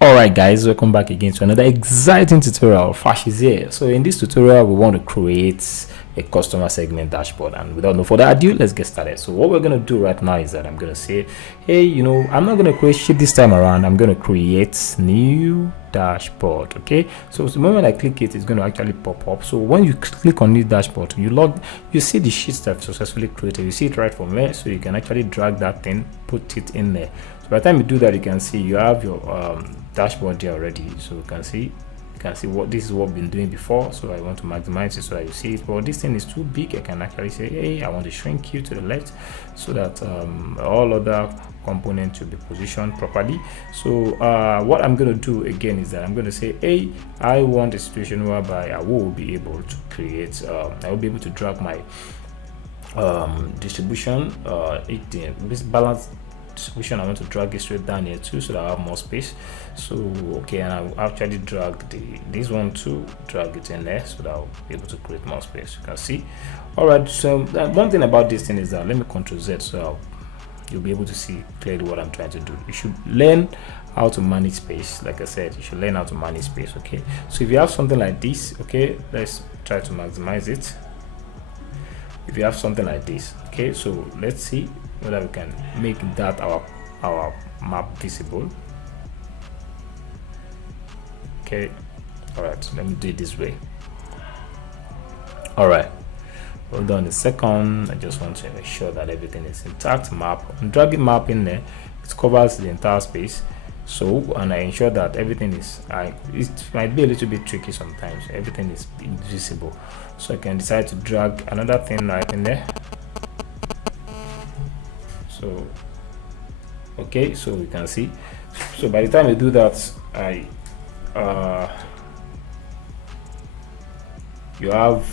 Alright guys, welcome back again to another exciting tutorial. Fash is here. So in this tutorial we want to create a customer segment dashboard, and without no further ado, let's get started. So what we're going to do right now is that I'm going to say, hey, I'm not going to create sheet this time around. I'm going to create new dashboard. Okay, so the moment I click it, it's going to actually pop up. So when you click on this dashboard, you see the sheets that I've successfully created. You see it right from there, so you can actually drag that thing, put it in there. So by the time you do that, you can see you have your dashboard there already. So you can see what this is what we've been doing before. So I want to maximize it so that you see it, but this thing is too big. I can actually say, hey, I want to shrink you to the left so that all other components will be positioned properly. So what I'm going to do again is that I'm going to say, hey, I want a situation whereby I will be able to create I will be able to drag my distribution this balance distribution. I want to drag it straight down here too, so that I have more space. So okay, and I'll actually drag this one too, drag it in there so that I'll be able to create more space. You can see. All right, so one thing about this thing is that, let me Ctrl Z so you'll be able to see clearly what I'm trying to do. You should learn how to manage space. Like I said, you should learn how to manage space. Okay, so if you have something like this, okay, let's try to maximize it. If you have something like this, okay, so let's see whether we can make that our map visible. Okay, all right, let me do it this way. All right, hold on a second. I just want to make sure that everything is intact. Map, I'm dragging map in there. It covers the entire space. So, and I ensure that everything is, it might be a little bit tricky sometimes, everything is visible. So I can decide to drag another thing right in there. So okay, so we can see. So by the time you do that, you have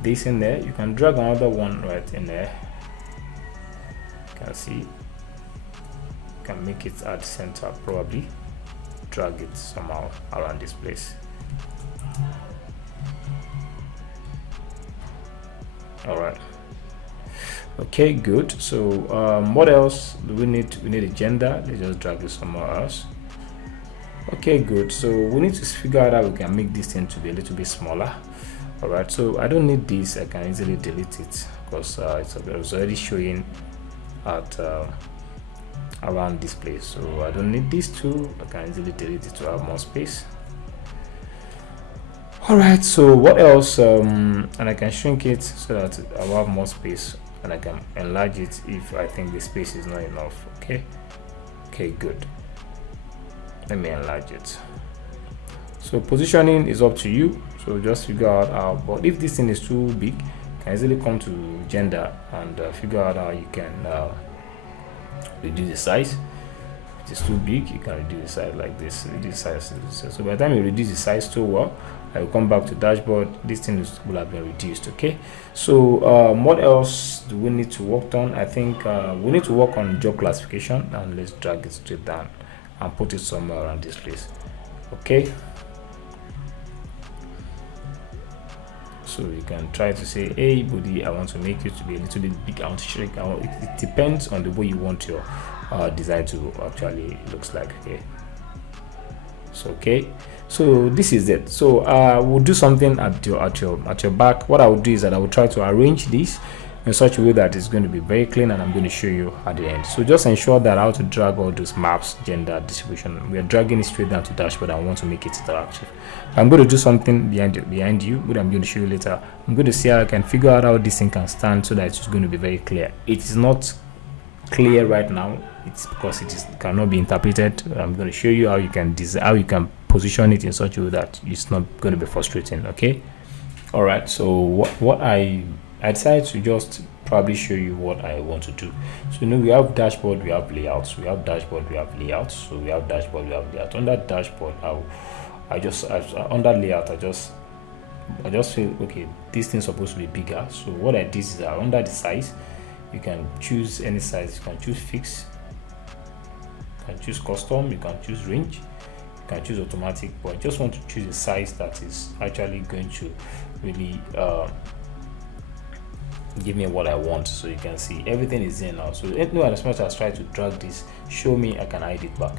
this in there. You can drag another one right in there. You can see, you can make it at the center, probably drag it somehow around this place. All right, okay, good. So what else do we need? We need a gender. Let's just drag it somewhere else. Okay, good. So we need to figure out how we can make this thing to be a little bit smaller. All right, so I don't need this. I can easily delete it because it's already showing at around this place. So I don't need this too. I can easily delete it to have more space. All right, so what else? And I can shrink it so that I will have more space, and I can enlarge it if I think the space is not enough. Okay, good. Let me enlarge it. So positioning is up to you, so just figure out how. But if this thing is too big, you can easily come to gender and figure out how you can reduce the size. If it's too big, you can reduce the size like this. Reduce size. So by the time you reduce the size too well, I will come back to dashboard. This thing will have been reduced. Okay, so what else do we need to work on? I think we need to work on job classification, and let's drag it straight down and put it somewhere around this place. Okay, so you can try to say, hey buddy, I want to make it to be a little bit big. I want to shrink. It depends on the way you want your design to actually looks like. Okay, so okay, so this is it. So we'll do something at your back. What I will do is that I will try to arrange this in such a way that it's going to be very clean, and I'm going to show you at the end. So just ensure that how to drag all those maps, gender, distribution. We are dragging it straight down to dashboard. I want to make it interactive. I'm going to do something behind you, but I'm going to show you later. I'm going to see how I can figure out how this thing can stand so that it's going to be very clear. It is not clear right now. It's because it cannot be interpreted. I'm going to show you how you can position it in such a way that it's not going to be frustrating. Okay, all right, so what I decided to just probably show you what I want to do. So we have dashboard, we have layouts, we have dashboard, we have layouts. So we have dashboard, we have layout. On that dashboard, under layout, I just feel okay, this thing's supposed to be bigger. So what I did is that under the size, you can choose any size. You can choose fixed, you can choose custom, you can choose range, you can choose automatic, but I just want to choose a size that is actually going to really give me what I want. So you can see everything is in now. So anyway, as much as I try to drag this, show me, I can hide it back.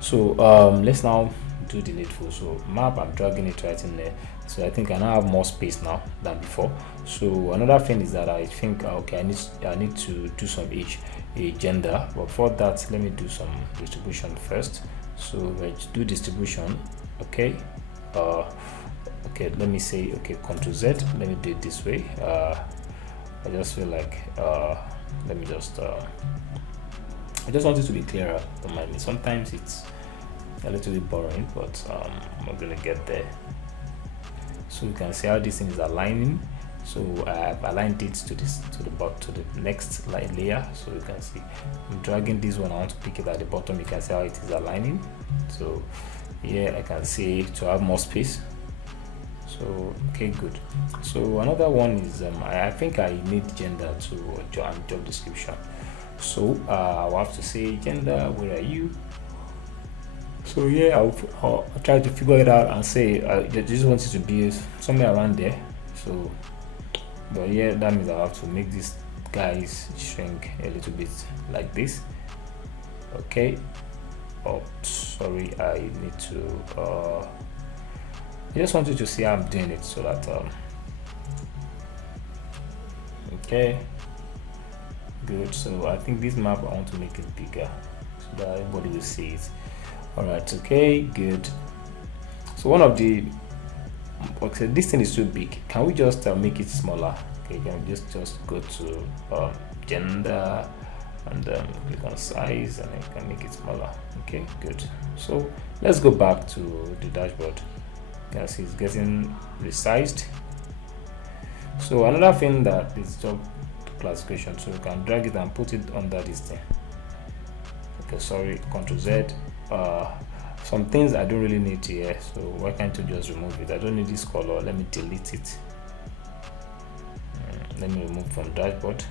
So let's now do the needful. So map, I'm dragging it right in there. So I think I now have more space now than before. So another thing is that I think okay, I need to do some agenda, but for that let me do some distribution first. So let's do distribution. Okay, okay, let me say okay, Ctrl Z. Let me do it this way. I just feel like let me just I just want it to be clearer. Don't mind me, sometimes it's a little bit boring, but I'm gonna get there. So you can see how this thing is aligning. So I've aligned it to this, to the next layer. So you can see I'm dragging this one. I want to pick it at the bottom. You can see how it is aligning. So here I can see to have more space. So okay, good. So another one is I think I need gender to job description. So I'll have to say gender, where are you? So yeah, I'll try to figure it out and say I just want it to be somewhere around there. So but yeah, that means I have to make these guys shrink a little bit like this. Okay, oh sorry, I need to I just wanted to see how I'm doing it, so that okay, good. So I think this map I want to make it bigger so that everybody will see it. All right, okay, good. So one of the okay, this thing is too big. Can we just make it smaller? Okay, can we just go to gender and click on size, and I can make it smaller. Okay, good. So let's go back to the dashboard. You can see it's getting resized. So another thing that is job classification, so you can drag it and put it under this thing. Okay, sorry, Ctrl Z. Some things I don't really need here, so why can't you just remove it? I don't need this color. Let me delete it. Let me remove from dashboard.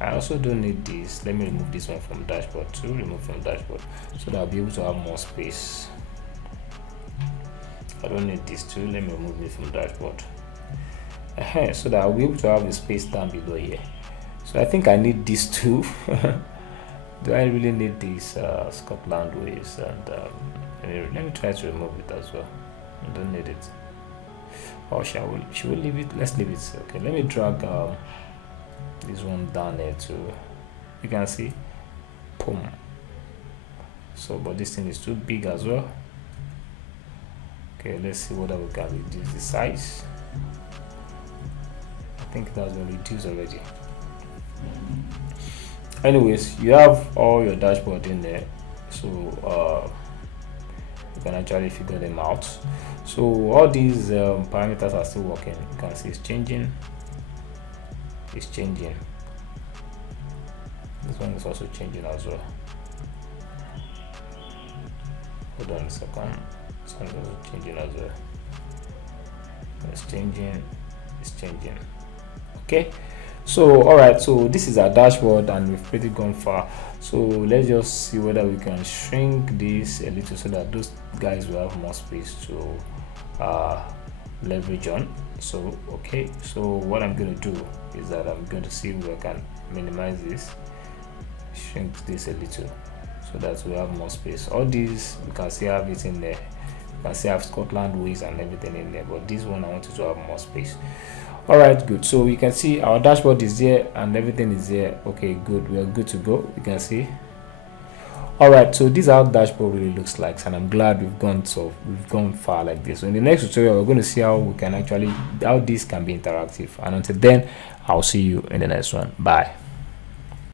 I also don't need this. Let me remove this one from dashboard too. Remove from dashboard, so that I'll be able to have more space. I don't need this too. Let me remove it from dashboard. So that I'll be able to have the space down below here. So I think I need this too. Do I really need these Scotland waves? And let me try to remove it as well. I don't need it. Or should we leave it? Let's leave it. Okay, let me drag this one down there too. You can see, boom. So, but this thing is too big as well. Okay, let's see whether we can reduce the size. I think that's been reduced already. Anyways, you have all your dashboard in there, so you can actually figure them out. So all these parameters are still working. You can see it's changing. It's changing. This one is also changing as well. Hold on a second. This one is also changing as well. It's changing. It's changing. Okay. So all right, so this is our dashboard and we've pretty gone far. So let's just see whether we can shrink this a little so that those guys will have more space to leverage on. So okay, so what I'm going to do is that I'm going to see if I can minimize this, shrink this a little so that we have more space. All these you can see have it in there. You can see I have Scotland ways and everything in there, but this one I wanted to have more space. All right, good. So you can see our dashboard is there and everything is there. Okay, good. We are good to go. You can see. All right, so this is how dashboard really looks like, and I'm glad we've gone far like this. So in the next tutorial, we're going to see how we can actually how this can be interactive. And until then, I'll see you in the next one. Bye.